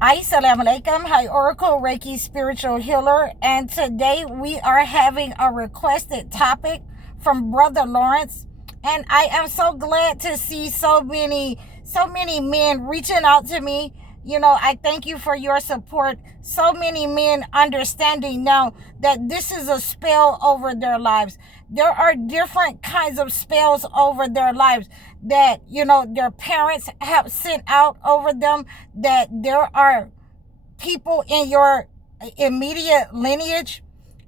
Assalamu alaikum. Hi, Oracle Reiki Spiritual Healer. And today we are having a requested topic from Brother Lawrence. And I am so glad to see so many men reaching out to me. I thank you for your support. So many men understanding now that this is a spell over their lives. There are different kinds of spells over their lives that, their parents have sent out over them, that there are people in your immediate lineage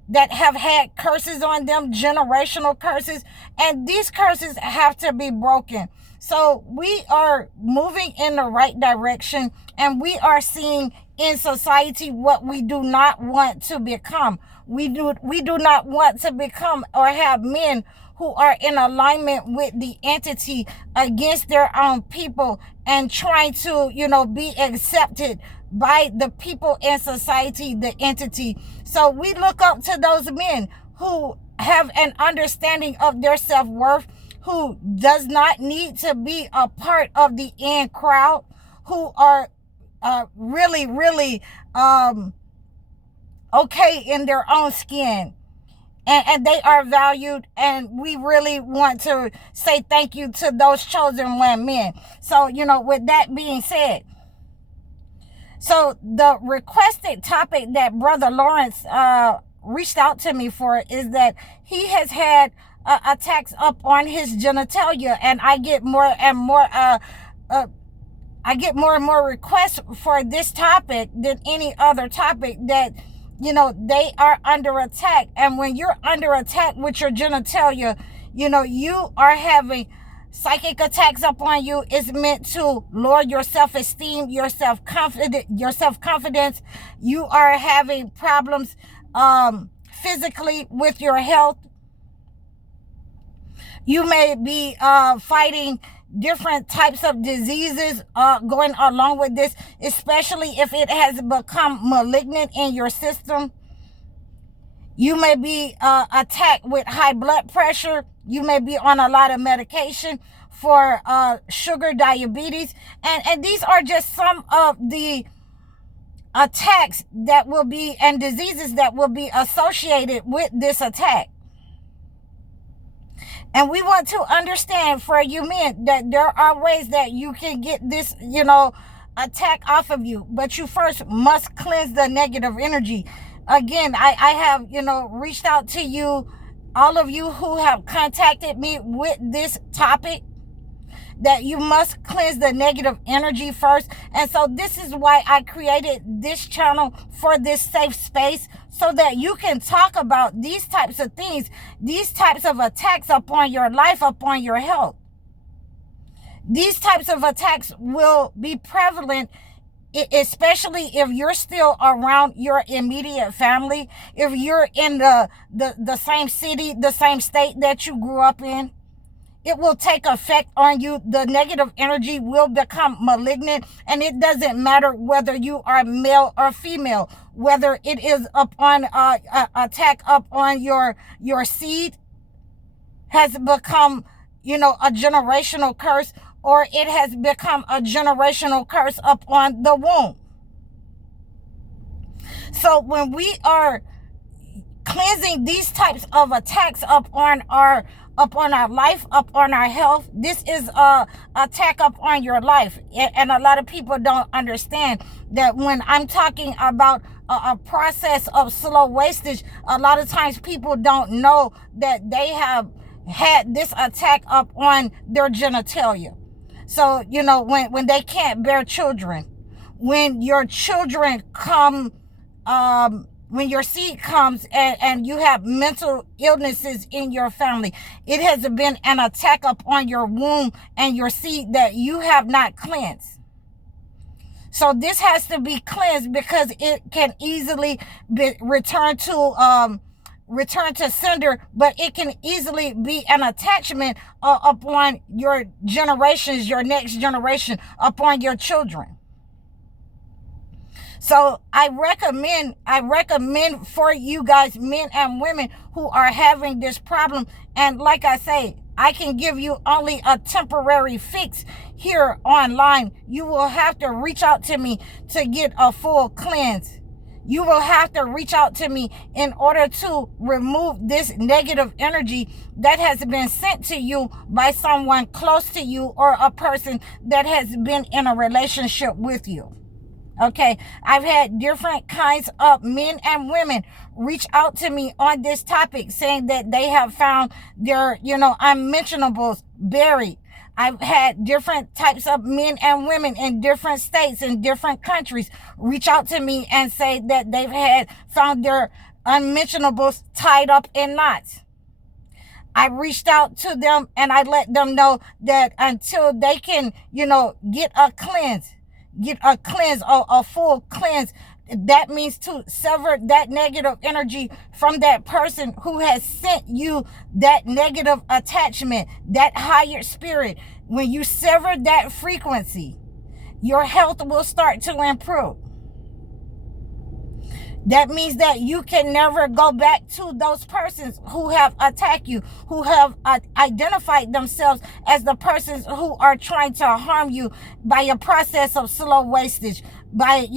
that have had curses on them, generational curses, and these curses have to be broken. So we are moving in the right direction, and we are seeing in society what we do not want to become. We do not want to become or have men who are in alignment with the entity against their own people and trying to, be accepted by the people in society, the entity. So we look up to those men who have an understanding of their self-worth, who does not need to be a part of the in crowd, who are really okay in their own skin. And they are valued, and we really want to say thank you to those chosen one men. So, with that being said, so the requested topic that Brother Lawrence reached out to me for is that he has had attacks up on his genitalia, and I get more and more requests for this topic than any other topic, that they are under attack. And when you're under attack with your genitalia, you are having psychic attacks upon you. Is meant to lower your self-esteem, your self-confidence. You are having problems physically with your health. You may be fighting different types of diseases going along with this, especially if it has become malignant in your system. You may be attacked with high blood pressure. You may be on a lot of medication for sugar, diabetes. And these are just some of the attacks that will be, and diseases that will be associated with this attack. And we want to understand for you men that there are ways that you can get this, attack off of you. But you first must cleanse the negative energy. Again, I have, reached out to you, all of you who have contacted me with this topic, that you must cleanse the negative energy first. And so this is why I created this channel, for this safe space, so that you can talk about these types of things, these types of attacks upon your life, upon your health. These types of attacks will be prevalent, especially if you're still around your immediate family, if you're in the same city, the same state that you grew up in. It will take effect on you. The negative energy will become malignant, and it doesn't matter whether you are male or female, whether it is upon attack upon your seed, has become, a generational curse, or it has become a generational curse upon the womb. So when we are cleansing these types of attacks upon our life, upon our health, this is a attack upon your life. And a lot of people don't understand that when I'm talking about a process of slow wastage, a lot of times people don't know that they have had this attack upon their genitalia. So, when they can't bear children, when your children come, when your seed comes and you have mental illnesses in your family, it has been an attack upon your womb and your seed that you have not cleansed. So this has to be cleansed, because it can easily be returned to sender, but it can easily be an attachment upon your generations, your next generation, upon your children. So I recommend for you guys, men and women who are having this problem. And like I say, I can give you only a temporary fix here online. You will have to reach out to me to get a full cleanse. You will have to reach out to me in order to remove this negative energy that has been sent to you by someone close to you or a person that has been in a relationship with you. Okay, I've had different kinds of men and women reach out to me on this topic saying that they have found their, unmentionables buried. I've had different types of men and women in different states and different countries reach out to me and say that they've found their unmentionables tied up in knots. I reached out to them and I let them know that until they can, get a full cleanse, that means to sever that negative energy from that person who has sent you that negative attachment, that higher spirit. When you sever that frequency, your health will start to improve. That means that you can never go back to those persons who have attacked you, who have identified themselves as the persons who are trying to harm you by a process of slow wastage, by,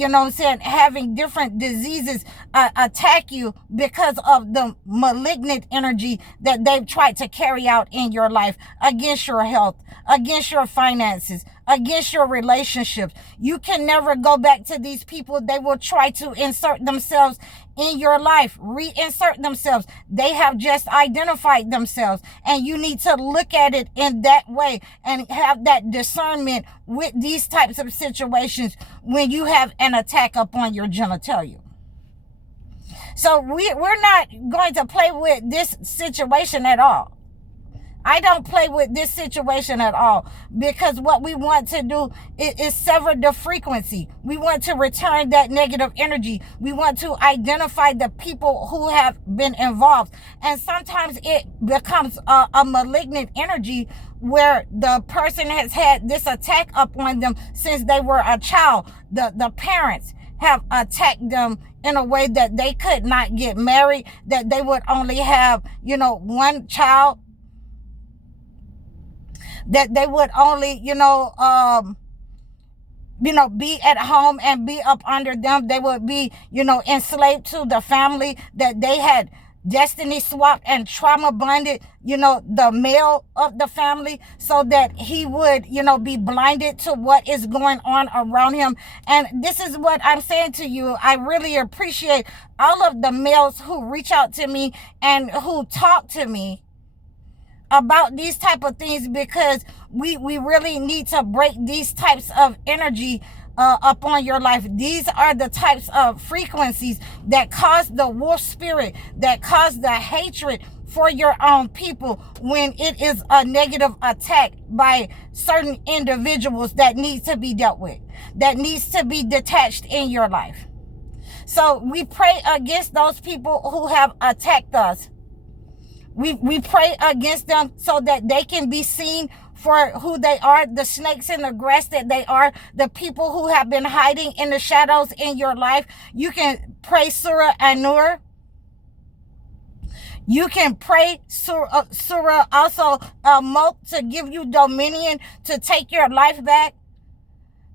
having different diseases attack you because of the malignant energy that they've tried to carry out in your life against your health, against your finances, against your relationships. You can never go back to these people. They will try to insert themselves in your life, reinsert themselves. They have just identified themselves, and you need to look at it in that way and have that discernment with these types of situations when you have an attack upon your genitalia. So we're not going to play with this situation at all. I don't play with this situation at all, because what we want to do is sever the frequency. We want to return that negative energy. We want to identify the people who have been involved. And sometimes it becomes a malignant energy where the person has had this attack upon them since they were a child. The parents have attacked them in a way that they could not get married, that they would only have, one child, that they would only, be at home and be up under them. They would be, enslaved to the family, that they had destiny swapped and trauma bonded, the male of the family, so that he would, be blinded to what is going on around him. And this is what I'm saying to you. I really appreciate all of the males who reach out to me and who talk to me about these type of things, because we really need to break these types of energy upon your life. These are the types of frequencies that cause the wolf spirit, that cause the hatred for your own people when it is a negative attack by certain individuals that needs to be dealt with, that needs to be detached in your life. So we pray against those people who have attacked us. We pray against them so that they can be seen for who they are, the snakes in the grass that they are, the people who have been hiding in the shadows in your life. You can pray Surah An-Nur. You can pray Surah also Mulk, to give you dominion, to take your life back,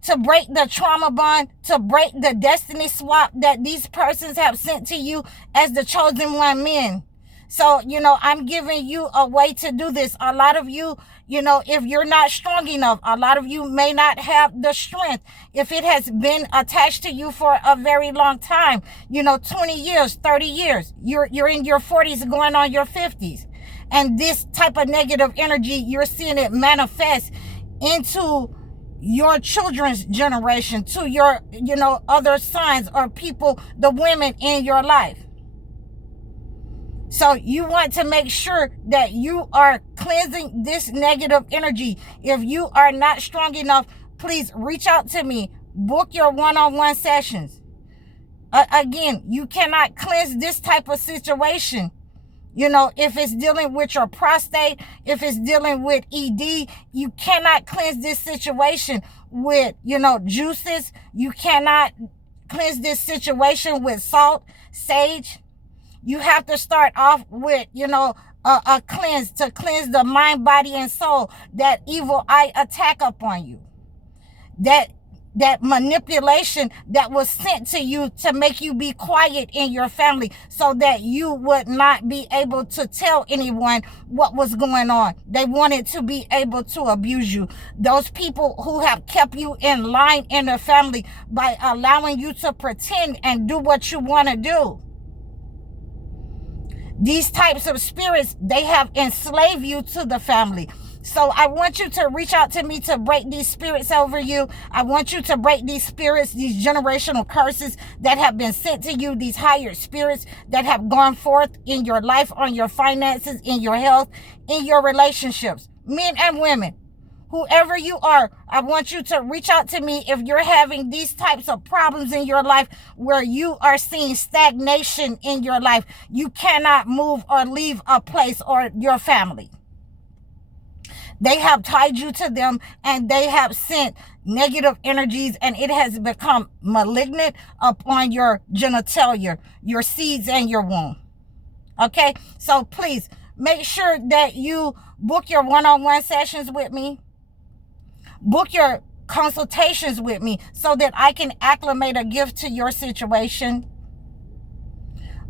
to break the trauma bond, to break the destiny swap that these persons have sent to you as the chosen one men. So, I'm giving you a way to do this. A lot of you, if you're not strong enough, a lot of you may not have the strength. If it has been attached to you for a very long time, 20 years, 30 years, you're in your 40s going on your 50s. And this type of negative energy, you're seeing it manifest into your children's generation, to your, other sons or people, the women in your life. So you want to make sure that you are cleansing this negative energy. If you are not strong enough, please reach out to me. Book your one-on-one sessions. Again, you cannot cleanse this type of situation. If it's dealing with your prostate, if it's dealing with ED, you cannot cleanse this situation with, juices. You cannot cleanse this situation with salt, sage. You have to start off with, cleanse, to cleanse the mind, body, and soul, that evil eye attack upon you, that manipulation that was sent to you to make you be quiet in your family so that you would not be able to tell anyone what was going on. They wanted to be able to abuse you. Those people who have kept you in line in the family by allowing you to pretend and do what you want to do. These types of spirits, they have enslaved you to the family. So I want you to reach out to me to break these spirits over you. I want you to break these spirits, these generational curses that have been sent to you, these higher spirits that have gone forth in your life, on your finances, in your health, in your relationships, men and women. Whoever you are, I want you to reach out to me if you're having these types of problems in your life where you are seeing stagnation in your life. You cannot move or leave a place or your family. They have tied you to them and they have sent negative energies, and it has become malignant upon your genitalia, your seeds, and your womb. Okay? So please make sure that you book your one-on-one sessions with me. Book your consultations with me so that I can acclimate a gift to your situation.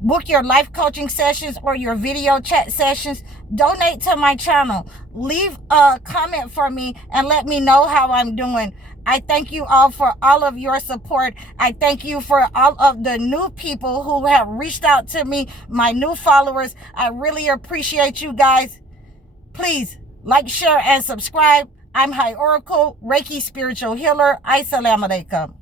Book your life coaching sessions or your video chat sessions. Donate to my channel. Leave a comment for me and let me know how I'm doing. I thank you all for all of your support. I thank you for all of the new people who have reached out to me, my new followers. I really appreciate you guys. Please like, share, and subscribe. I'm High Oracle, Reiki Spiritual Healer. Assalamu alaikum.